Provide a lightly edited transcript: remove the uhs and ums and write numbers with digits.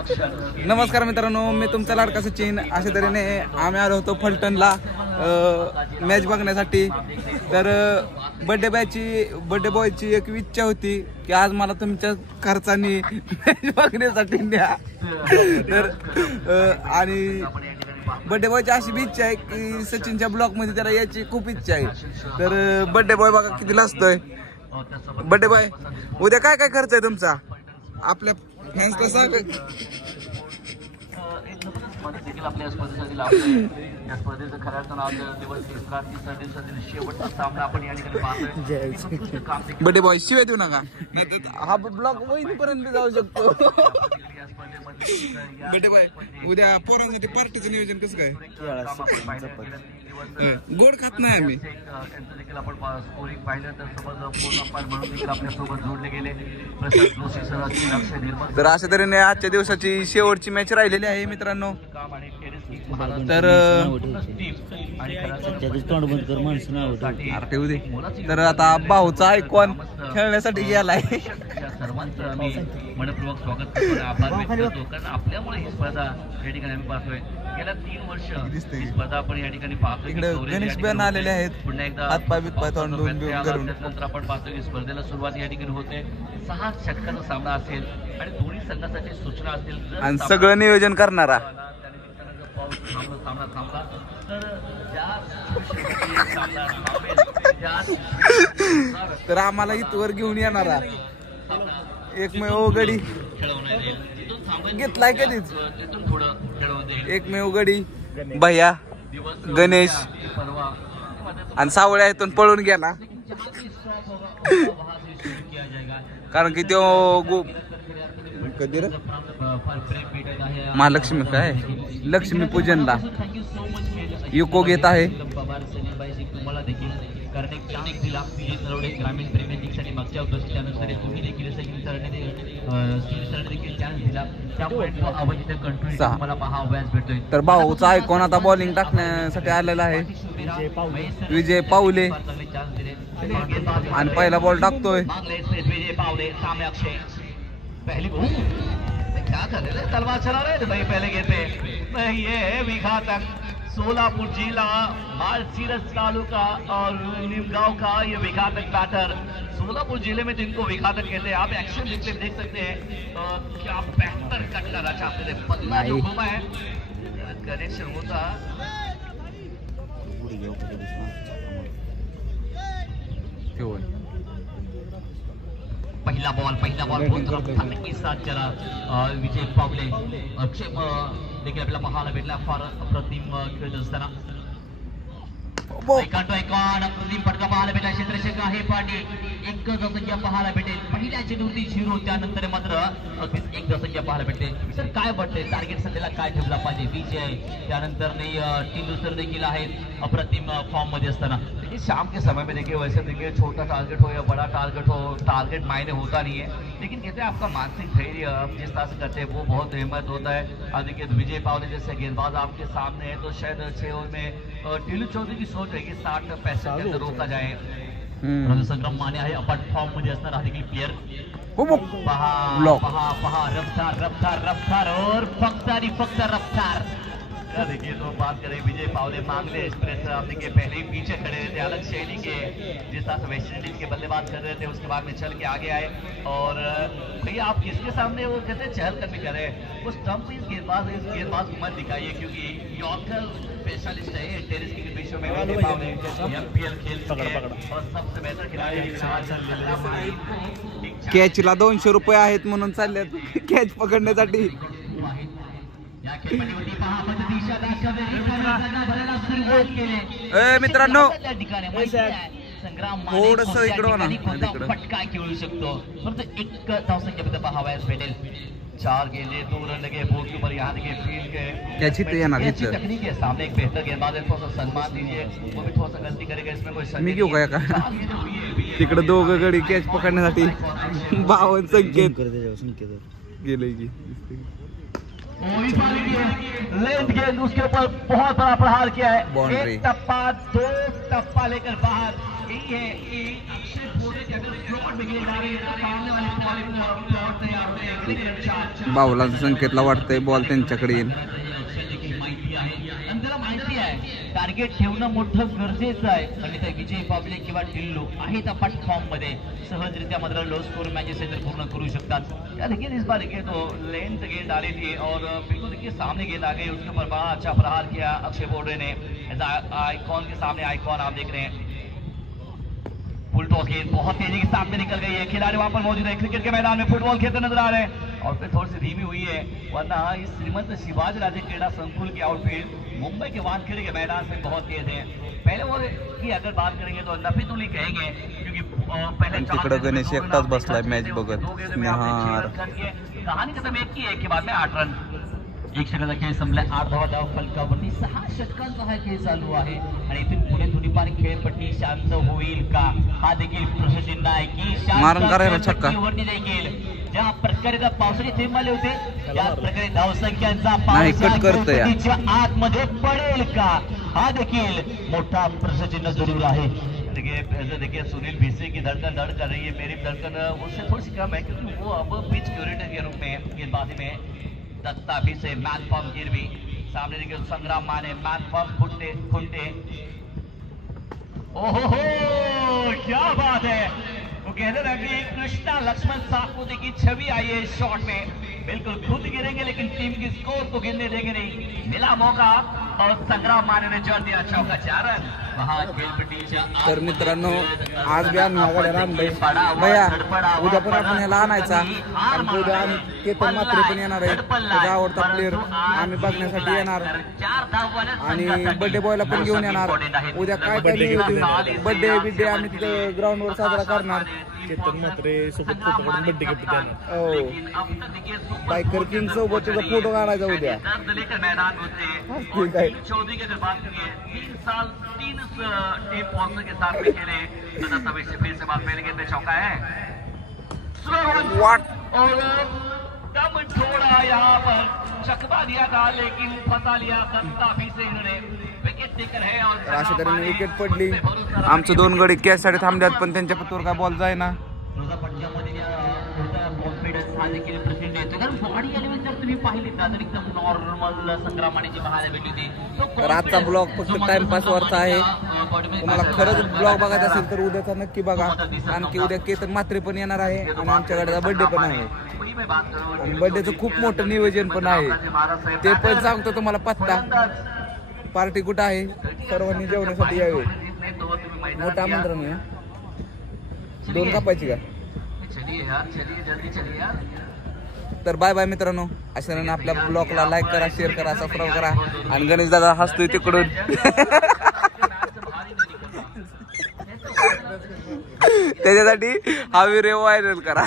नमस्कार मित्रांनो, मी तुमचा लाडका सचिन. अशा तऱ्हेने आम्ही आलो होतो फलटणला मॅच बघण्यासाठी. तर बर्थडे बॉयची एक इच्छा होती की आज मला तुमच्या खर्चाने मॅच बघण्यासाठी न्या. तर आणि बर्थडे बॉयची अशी बी इच्छा आहे की सचिनच्या ब्लॉग मध्ये त्याला यायची खूप इच्छा आहे. तर बर्थडे बॉय बघा किती लाजतोय. बर्थडे बॉय, उद्या काय काय खर्च आहे तुमचा आपल्या फॅन्सला सांग. आपल्या स्पर्धेसाठी या स्पर्धेचं खऱ्या अर्थानं आज दिवस तिसरा दिवसातील शेवटचा सामना आपण या ठिकाणी पाहतोय. बर्थडे बॉय शिवाय देऊ नका, हा ब्लॉग वहिनीपर्यंत जाऊ शकतो. बर्थडे बॉय, उद्या पोरांसाठी पार्टीचं नियोजन कसं काय? गोड खात नाही आम्ही. त्यांचं देखील आपण स्कोरिंग पाहिलं तर समज फोन अंपायर म्हणून देखील आपल्यासोबत जोडले गेले. प्रशांत जोशी सर असतील, अक्षय निर्मल. तर अशा तऱ्हेने आजच्या दिवसाची शेवटची मॅच राहिलेली आहे मित्रांनो. तर तर आता भाऊचा आयकॉन खेळण्यासाठी गेलाय. सर्वांचं आम्ही मनपूर्वक स्वागत करतो, आभार व्यक्त करतो, कारण आपल्यामुळे ही स्पर्धा या ठिकाणी आम्ही पाहतोय. गेल्या 3 वर्ष ही स्पर्धा आपण या ठिकाणी पाहतोय. इकडे गणेश बॅन आलेले आहेत, पुन्हा एकदा हातपाय बितपाय तोंड करून. नंतर आपण पाहतोय की स्पर्धेला सुरुवात या ठिकाणी होते. 6 षटकाचा सामना असेल आणि दोन्ही संघासाठी सूचना असतील आणि सगळं नियोजन करणारा. तर आम्हाला इथवर घेऊन येणारा एकमेव गडी घेतलाय कधीच. एकमेव गडी भैया गणेश आणि सावळ्या इथून पळून गेला. कारण की तो कधी रे महालक्ष्मी काय लक्ष्मी पूजनला युको घेत आहे. कारण एक चान्स दिला ग्रामीण प्रीमियर लीग साठी मागच्या वर्षी, त्यानंतर तुम्ही देखील देखील चान्स दिला, त्यामुळे मला पहा व्याज भेटतोय. तर भाऊचा आयकॉन आता बॉलिंग टाकण्यासाठी आलेला आहे. विजय पावले आणि पहिला बॉल टाकतोय. विजय पावले सामने अक्षय पहली क्या कर रहे थे, तलवार चला रहे थे भाई पहले गेंद पे. ये विघातक सोलापुर जिला माळशिरस तालुका और निमगांव का ये विघातक बैटर. सोलापुर जिले में जिनको विघातक कहते हैं, आप एक्शन रिप्ले देख सकते हैं. क्या बेहतर कट करना चाहते थे, बदला जो घुमा है कनेक्शन होता. पहला बॉल बहुत रफ्तार के साथ चला. विजय पावले अक्षय देखील आपल्याला पाहायला भेटला. फार अप्रतिम खेळत असताना अप्रतिम फटका पाहायला भेटला. क्षेत्ररक्षक आहे पाटी. एक धावसंख्या पाहायला भेटेल. पहिल्या चेंडूवरती 0, त्यानंतर मात्र अगदीच एक धावसंख्या पाहायला भेटते. सर काय वाटतंय टार्गेट सध्याला काय ठेवला पाहिजे? विजय त्यानंतर टिल्लू सर देखील आहेत अप्रतिम फॉर्म मध्ये असताना. शाम के समय में देखिए वैसे देखिए छोटा टारगेट हो या बड़ा टारगेट हो, टारगेट मायने होता नहीं है, लेकिन कहते हैं आपका मानसिक धैर्य आप जिस तरह से करते हैं वो बहुत अहमियत होता है. और देखिए विजय पावले जैसे गेंदबाज आपके सामने है तो शायद 6 ओवर में टिल्लू चौधरी की सोच है कि 60-65 के अंदर रोका जाए. संग्राम माने आहे अपाट फॉर्म मध्ये असणार हा देखील प्लेयर. पहा रफ्तार और फक्त रफ्तार. देखिए तो बात करें विजय पावले मांगले एक्सप्रेस, आप देखिए पहले ही पीछे खड़े थे अलग शैली के, जिस तरह से वेस्ट इंडीज के बल्लेबाज कर रहे थे उसके बाद में चल के आगे आए. और भैया आप किसके सामने वो कहते हैं चहलकदमी कर रहे हैं, वो स्टंप इस गेंदबाज को मत दिखाइए क्योंकि यॉर्कर स्पेशलिस्ट है टेनिस के विश्व में. विजय पावले एमपीएल खेल चुके हैं और सबसे बेहतर खिलाड़ी. कॅचला 200 रुपये आहेत म्हणून चालल्यात कॅच पकडण्यासाठी. मित्रांनो थोडस इकडं ना फटका खेळू शकतो. फक्त एक धावसंख्या पाहावयास भेटेल. 4 गेंदे 2 रन लगे बोर्ड के ऊपर. यहाँ देखिए फील्ड के तकनीक है. सामने एक बेहतर गेंदबाज है, थोड़ा सा सम्मान दीजिए. वो भी थोड़ा सा गलती करेगा, इसमें कोई मी घेऊ का तिकडे दोघं गडी कॅच पकडण्यासाठी 52 संकेत गेले की लेंथ गेंद उसके ऊपर बहुत बड़ा प्रहार किया है. एक टप्पा 2 टप्पा लेकर बाहर. यही है कि अक्षय बोले कि अगर फ्लॉट में गेंदबाजी तो सामने वाले बॉल को फ्लॉट तैयार होते हैं क्रिकेट शॉट बाहुलांचा संकेतला वाटतंय बॉल त्यांच्याकडे येईल. त्याला माहिती आहे टार्गेट ठेवणं मोठं गरजेचं आहे आणि त्या विजय पावले किंवा टिल्लू आहेत प्लॅटफॉर्म मध्ये सहजरित्या मात्र लो स्कोर मैचेस पूर्ण करू शकतात. या देखिए इस बार देखिए तो लेंथ गेंद डाली थी और बिल्कुल देखिए सामने गेंद आ गई, उसके ऊपर बड़ा अच्छा प्रहार किया अक्षय बोर्डे ने. आइकॉन के सामने आइकॉन आप देख रहे हैं. फुल टॉस गेंद बहुत तेजी के साथ में निकल गई है. खिलाड़ी वहां पर मौजूद है क्रिकेट के मैदान में फुटबॉल खेलते नजर आ रहे हैं और फिर थोड़ी सी धीमी हुई है, वरना इस श्रीमंत शिवाजीराजे क्रीडा संकुल की आउटफील्ड मुंबई के वानखेड़े के मैदान में बहुत तेज है. पहले ओवर की अगर बात करेंगे तो नफीतुली कहेंगे क्योंकि पहले तिकडे गणेश एकटाच बसलाय मॅच बघत. कहानी खत्म एक के बाद में 8 रन. एक षटकाचा खेळ संपलाय. 8 धावा धाव फलकावरती 6 षटकांचा हा खेळ चालू आहे आणि इथून पुढे थोडीफार खेळपट्टी शांत होईल का हा देखील प्रश्नचिन्ह आहे की मारून करायला छक्का वरती देखील ज्या प्रकारे पावसाचे थेंब आले होते त्याच प्रकारे धावसंख्यांचा नाही कट करतोय आतमध्ये पडेल का हा देखील मोठा प्रश्नचिन्ह जरूर आहे. देखिए सुनील भिसे की धड़कन धड़ कर रही है, मेरी धड़कन उससे थोड़ी सी कम है क्योंकि वो अब पिच क्यूरेटर के रूप में गेंदबाजी में दत्ता भिसे मैन फॉर्म गिरवी सामने देखिए संग्राम माने मैन फॉर्म खुंटे. ओहो क्या बात है. वो कहते रहे कि कृष्णा लक्ष्मण साहपुते की छवि आई है शॉट में. बिल्कुल खुद गिरेंगे लेकिन टीम की स्कोर को गिरने देंगे नहीं. मिला मौका और संग्राम माने ने जोर दिया चौका 4 रन. तर मित्रांनो आज बी आम्ही आघाड्या आणलंय भैया. उद्या पण आपण ह्याला आणायचा आणि उद्या आणि केतन मात्रे पण येणार आहे. त्याचा आवडता प्लेअर आम्ही बघण्यासाठी येणार आणि बर्थडे बॉयला पण घेऊन येणार. उद्या काय काय बर्थडे बिड्डे आम्ही तिथं ग्राउंडवर साजरा करणार. केतन मात्रे सोबत फोटो काढून बर्थडे गिफ्ट देणार. बायकर किंग सोबत तुझा फोटो काढायचा उद्या. ठीक आहे. 3 साल 3 टीम स्पॉन्सर के साथ में खेले तभी से फिर से बात पहले गेंद पे चौका है. व्हाट और कम छोड़ा यहाँ पर चकवा दिया था लेकिन फंसा लिया दत्ता भी से इन्होंने विकेट टेकर है और अशा तऱ्हेने विकेट पडली. आमचे 2 गडी कॅच साठी थांबल्यात पण त्यांच्या पत्तूर काय बॉल जायना. कॉन्फिडन्स हा देखील प्रेझेंट येतो कारण बॉडी एलिमेंट जर तुम्ही पाहिली ना तर एकदम नॉर्मल संग्रामाची पाहायला भेटली होती. तर आजचा ब्लॉग फक्त टाइमपास वरचा आहे. तुम्हाला खरंच ब्लॉग बघायचा असेल तर उद्याचा नक्की बघा. आणखी उद्या केतन मात्रे पण येणार आहे आणि आमच्याकडे बर्थडे पण आहे आणि बर्थडेचं खूप मोठं नियोजन पण आहे. ते पण सांगतो तुम्हाला पत्ता. पार्टी कुठं आहे सर्वांनी जेवण्यासाठी यावे. मोठं आमंत्रण आहे. 2 कापायची का. तर बाय बाय मित्रांनो. अशा आपल्या ब्लॉगला लाईक करा, शेअर करा, सबस्क्राईब करा आणि गणेश दादा हसतोय तिकडून. त्याच्यासाठी हा व्हिडिओ व्हायरल करा.